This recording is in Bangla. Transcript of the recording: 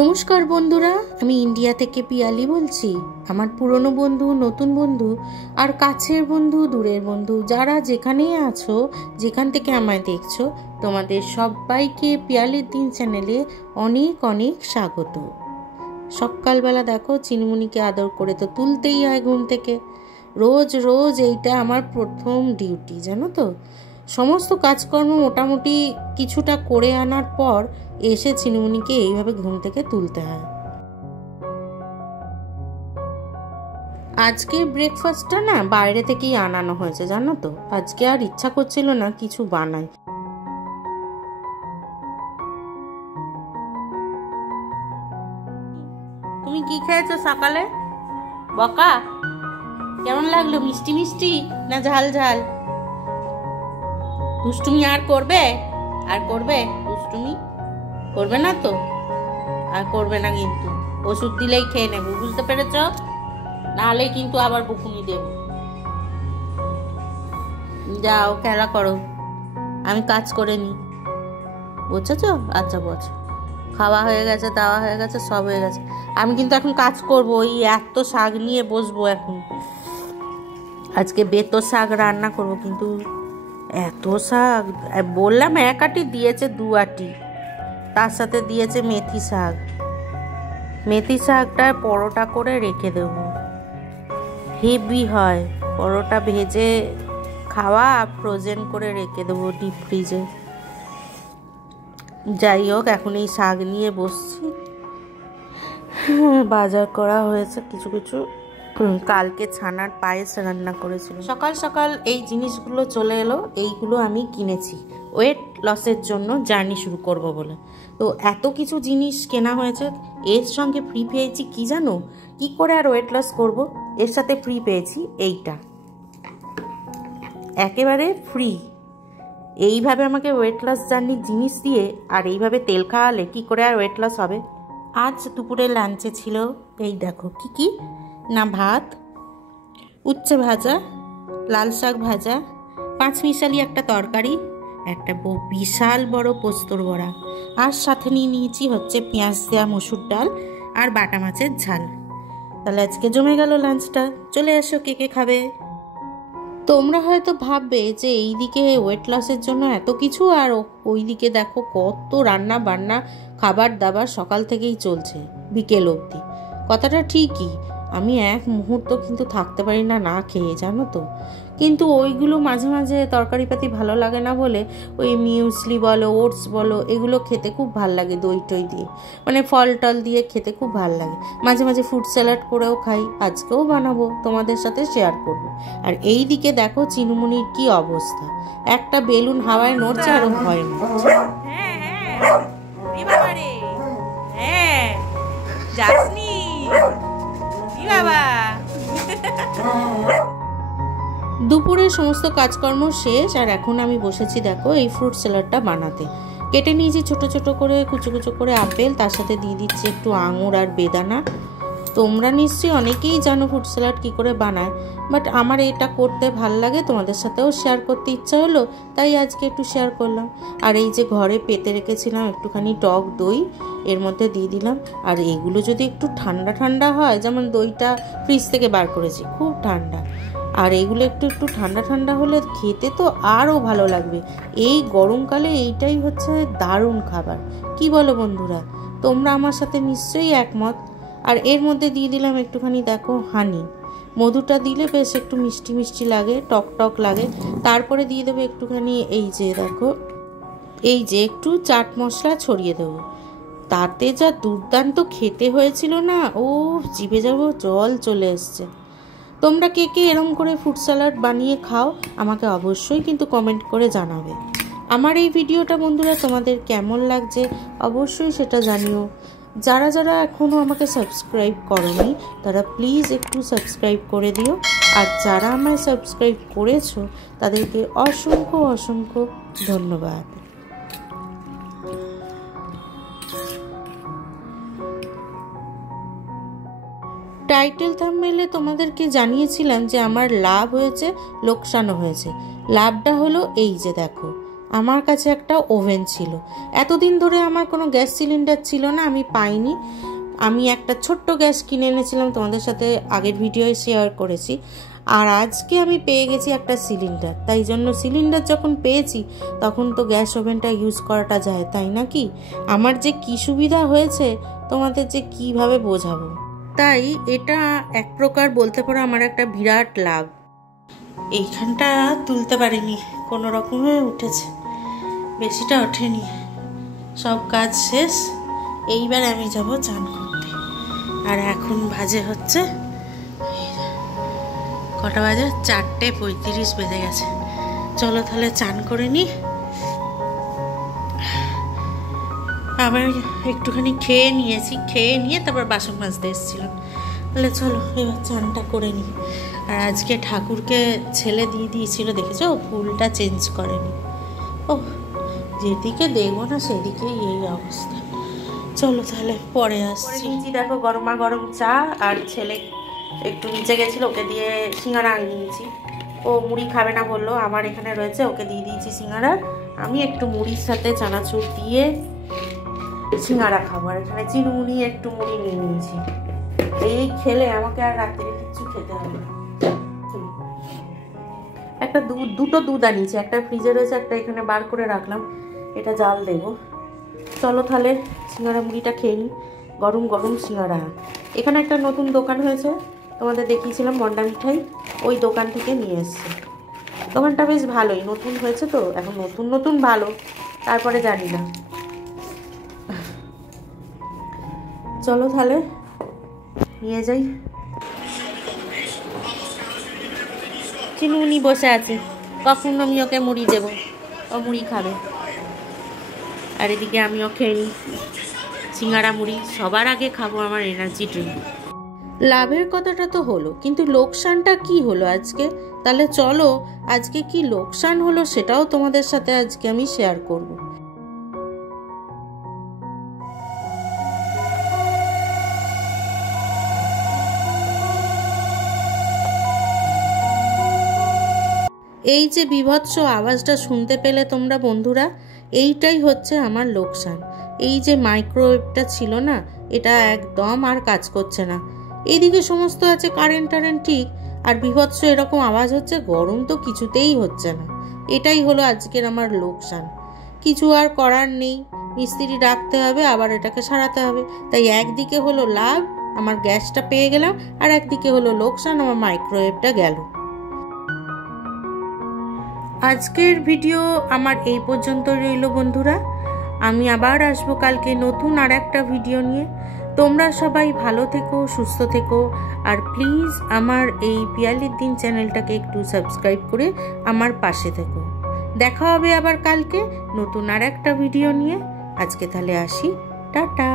নমস্কার বন্ধুরা, আমি ইন্ডিয়া থেকে পিয়ালি বলছি। আমার পুরনো বন্ধু, নতুন বন্ধু আর কাছের বন্ধু, দূরের বন্ধু, যারা যেখানেই আছো, যেখান থেকে আমায় দেখছো, তোমাদের সবাইকে পিয়ালির দিন চ্যানেলে অনেক অনেক স্বাগত। সকালবেলা দেখো চিনুমুনিকে আদর করে তো তুলতেই হয় ঘুম থেকে। রোজ রোজ এইটা আমার প্রথম ডিউটি, জানো তো। সমস্ত কাজকর্ম মোটামুটি কিছুটা করে আনার পর এসে চিনুমুনিকে এইভাবে ঘুম থেকে তুলতে হয়। আজকে ব্রেকফাস্টটা না বাইরে থেকেই আনানো হয়েছে, জানো তো। আজকে আর ইচ্ছা করছিল না কিছু বানাই। তুমি কি খেয়েছো সকালে? বকা কেমন লাগলো? মিষ্টি মিষ্টি না ঝাল ঝাল? দুষ্টুমি আর করবে? আর করবে দুষ্টুমি? করবে না তো? আর করবে না কিন্তু। ওষুধ দিলেই খেয়ে নেবে, বুঝতে পেরেছ? নাহলে কিন্তু আবার বকুনি দেব। যাও খেলা করো, আমি কাজ করে নি, বুঝেছ? আচ্ছা বুঝো। খাওয়া হয়ে গেছে, দাওয়া হয়ে গেছে, সব হয়ে গেছে। আমি কিন্তু এখন কাজ করবো। ওই এত শাক নিয়ে বসবো এখন। আজকে বেতো শাক রান্না করবো, কিন্তু এত শাক বললাম এক আটি, দিয়েছে 2 আটি। তার সাথে দিয়েছে মেথি শাক। মেথি শাকটা পরোটা করে রেখে দেব, হেভি হয়। পরোটা ভেজে খাওয়া, ফ্রোজেন করে রেখে দেবো ডিপ ফ্রিজে। যাই হোক, এখন এই শাক নিয়ে বসছি। বাজার করা হয়েছে কিছু কিছু। কালকে ছানার পায়েস রান্না করেছিল। সকাল সকাল এই জিনিসগুলো চলে এলো। এইগুলো আমি কিনেছি ওয়েট লসের জন্য, জার্নি শুরু করব বলে। তো এত কিছু জিনিস কেনা হয়েছে। এর সঙ্গে ফ্রি পেয়েছি কি জানো? কি করে আর ওয়েট লস করব, এর সাথে ফ্রি পেয়েছি এইটা, একেবারে ফ্রি। এইভাবে আমাকে ওয়েট লস জার্নির জিনিস দিয়ে আর এইভাবে তেল খাওয়ালে কি করে আর ওয়েট লস হবে? আজ দুপুরে লাঞ্চে ছিল এই দেখো কি কি না, ভাত, উচ্ছে ভাজা, লাল শাক ভাজা, 5 মিশালি একটা তরকারি, একটা বিশাল বড় পোস্তর বড়া, আর সাথে নিয়ে নিয়েছি হচ্ছে পেঁয়াজ দেওয়া মসুর ডাল আর বাটা মাছের ঝাল। তাহলে আজকে জমে গেল লাঞ্চটা। চলে এসো, কে কে খাবে। তোমরা হয়তো ভাববে যে এইদিকে ওয়েট লসের জন্য এত কিছু, আর ওইদিকে দেখো কত রান্না বান্না, খাবার দাবার সকাল থেকেই চলছে বিকেল অবধি। কথাটা ঠিকই, আমি এক মুহূর্ত কিন্তু থাকতে পারি না না খেয়ে, জানো তো। কিন্তু ওইগুলো মাঝে মাঝে তরকারিপাতি ভালো লাগে না বলে ওই মিউসলি বলো, ওটস বলো, এগুলো খেতে খুব ভাল লাগে দই টই দিয়ে, মানে ফল টল দিয়ে খেতে খুব ভাল লাগে। মাঝে মাঝে ফ্রুট স্যালাড করেও খাই। আজকেও বানাবো, তোমাদের সাথে শেয়ার করব। আর এই দিকে দেখো চিনুমুনির কি অবস্থা, একটা বেলুন হাওয়ায় নড়ছে আর ভয় নড়ছে। দুপুরে সমস্ত কাজকর্ম শেষ, আর এখন আমি বসেছি দেখো এই ফ্রুট স্যালাডটা বানাতে। কেটে নিয়েছি ছোট ছোট করে, কুচো কুচো করে আপেল, তার সাথে দিয়ে দিচ্ছি একটু আঙুর আর বেদানা। তোমরা নিশ্চয়ই অনেকেই জানো ফ্রুট স্যালাড কী করে বানায়, বাট আমার এটা করতে ভাল লাগে, তোমাদের সাথেও শেয়ার করতে ইচ্ছা হলো, তাই আজকে একটু শেয়ার করলাম। আর এই যে ঘরে পেতে রেখেছিলাম একটুখানি টক দই, এর মধ্যে দিয়ে দিলাম। আর এগুলো যদি একটু ঠান্ডা ঠান্ডা হয়, যেমন দইটা ফ্রিজ থেকে বার করেছি খুব ঠান্ডা, আর এইগুলো একটু একটু ঠান্ডা ঠান্ডা হলে খেতে তো আরও ভালো লাগবে। এই গরমকালে এইটাই হচ্ছে দারুণ খাবার, কি বলো বন্ধুরা? তোমরা আমার সাথে নিশ্চয়ই একমত। আর এর মধ্যে দিয়ে দিলাম একটুখানি দেখো হানি। মধুটা দিলে বেশ একটু মিষ্টি মিষ্টি লাগে, টক টক লাগে। তারপরে দিয়ে দেবো একটুখানি এই যে দেখো, এই যে একটু চাট মশলা ছড়িয়ে দেবো। তাতে যা দুর্দান্ত খেতে হয়েছিল না, ও জিভে যাবো জল চলে এসছে। তোমরা কে কে এরম করে ফ্রুট স্যালাড বানিয়ে খাও, আমাকে অবশ্যই কিন্তু কমেন্ট করে জানাবে। আমার এই ভিডিওটা বন্ধুরা তোমাদের কেমন লাগছে অবশ্যই সেটা জানিও। যারা যারা এখনও আমাকে সাবস্ক্রাইব করোনি তারা প্লিজ একটু সাবস্ক্রাইব করে দিও। আর যারা আমায় সাবস্ক্রাইব করেছো তাদেরকে অসংখ্য অসংখ্য ধন্যবাদ। টাইটেল থাম্বনেইলে তোমাদেরকে জানিয়েছিলাম যে আমার লাভ হয়েছে, লোকসানও হয়েছে। লাভটা হলো এই যে দেখো, আমার কাছে একটা ওভেন ছিল। এতদিন ধরে আমার কোনো গ্যাস সিলিন্ডার ছিল না, আমি পাইনি। আমি একটা ছোট্ট গ্যাস কিনে এনেছিলাম, তোমাদের সাথে আগের ভিডিওয়ে শেয়ার করেছি। আর আজকে আমি পেয়ে গেছি একটা সিলিন্ডার। তাই জন্য সিলিন্ডার যখন পেয়েছি তখন তো গ্যাস ওভেনটা ইউজ করাটা যায়, তাই না কি? আমার যে কি সুবিধা হয়েছে তোমাদের যে কিভাবে বোঝাবো। তাই এটা এক প্রকার বলতে পারো আমার একটা বিরাট লাভ। এইখানটা তুলতে পারিনি, কোনো রকমে উঠেছে, বেশিটা ওঠেনি। সব কাজ শেষ, এইবার আমি যাব চান করতে। আর এখন বাজে হচ্ছে কটা বাজে? 4:35 বেজে গেছে। চলো তাহলে চান করে নি। আবার একটুখানি খেয়ে নিয়েছি, খেয়ে নিয়ে তারপর বাসন মাজতে এসেছিলাম। তাহলে চলো এবার চানটা করে নিই। আর আজকে ঠাকুরকে ছেলে দিয়ে দিয়েছিল, দেখেছো ফুলটা চেঞ্জ করেনি। ও যেদিকে দেখবো না সেদিকেই এই অবস্থা। চলো তাহলে পরে আসছি। দেখো গরমা গরম চা, আর ছেলে একটু নিচে গেছিলো, ওকে দিয়ে সিঙ্গারা নিয়েছি। ও মুড়ি খাবে না বললো, আমার এখানে রয়েছে, ওকে দিয়ে দিয়েছি সিঙ্গারা। আমি একটু মুড়ির সাথে চানাচুর দিয়ে সিঙ্গারা খাবো। আর এখানে চিরুনি একটু মুড়ি নিয়ে নিয়েছি। এই খেলে আমাকে আর রাত্রে কিছু খেতে হবে না। একটা দুটো দুধ আনিয়েছি, একটা ফ্রিজে রয়েছে, একটা এখানে বার করে রাখলাম, এটা জাল দেবো। চলো তাহলে সিঙ্গারা মুড়িটা খেয়ে নিই। গরম গরম সিঙ্গারা। এখানে একটা নতুন দোকান হয়েছে, তোমাদের দেখিয়েছিলাম মন্ডা মিঠাই, ওই দোকান থেকে নিয়ে এসছে। দোকানটা বেশ ভালোই, নতুন হয়েছে তো, এখন নতুন নতুন ভালো, তারপরে জানি না। চলো তাহলে নিয়ে যাই। চিনুনি বসে আছে, কখন আমি ওকে মুড়ি দেবো, ও মুড়ি খাবে। আর এদিকে আমিও খেয়ে নিই সিঙ্গারা মুড়ি। সবার আগে খাবো আমার এনার্জি ড্রিঙ্ক। লাভের কথাটা তো হলো, কিন্তু লোকসানটা কি হলো আজকে? তাহলে চলো আজকে কি লোকসান হলো সেটাও তোমাদের সাথে আজকে আমি শেয়ার করব। এই যে বিভৎস আওয়াজটা শুনতে পেলে তোমরা বন্ধুরা, এইটাই হচ্ছে আমার লোকসান। এই যে মাইক্রোওয়েভটা ছিল না, এটা একদম আর কাজ করছে না। এইদিকে সমস্ত আছে কারেন্ট টারেন্ট ঠিক, আর বিভৎস এরকম আওয়াজ হচ্ছে, গরম তো কিছুতেই হচ্ছে না। এটাই হলো আজকের আমার লোকসান। কিছু আর করার নেই, মিস্ত্রি ডাকতে হবে, আবার এটাকে সারাতে হবে। তাই একদিকে হলো লাভ, আমার গ্যাসটা পেয়ে গেলাম, আর একদিকে হলো লোকসান, আমার মাইক্রোওয়েভটা গেল। আজকের ভিডিও আমার এই পর্যন্ত রইল বন্ধুরা। আমি আবার আসবো কালকে নতুন আর একটা ভিডিও নিয়ে। তোমরা সবাই ভালো থেকো, সুস্থ থেকো, আর প্লিজ আমার এই পিয়ালির দিন চ্যানেলটাকে একটু সাবস্ক্রাইব করে আমার পাশে থেকো। দেখা হবে আবার কালকে নতুন আর একটা ভিডিও নিয়ে। আজকে তাহলে আসি, টাটা।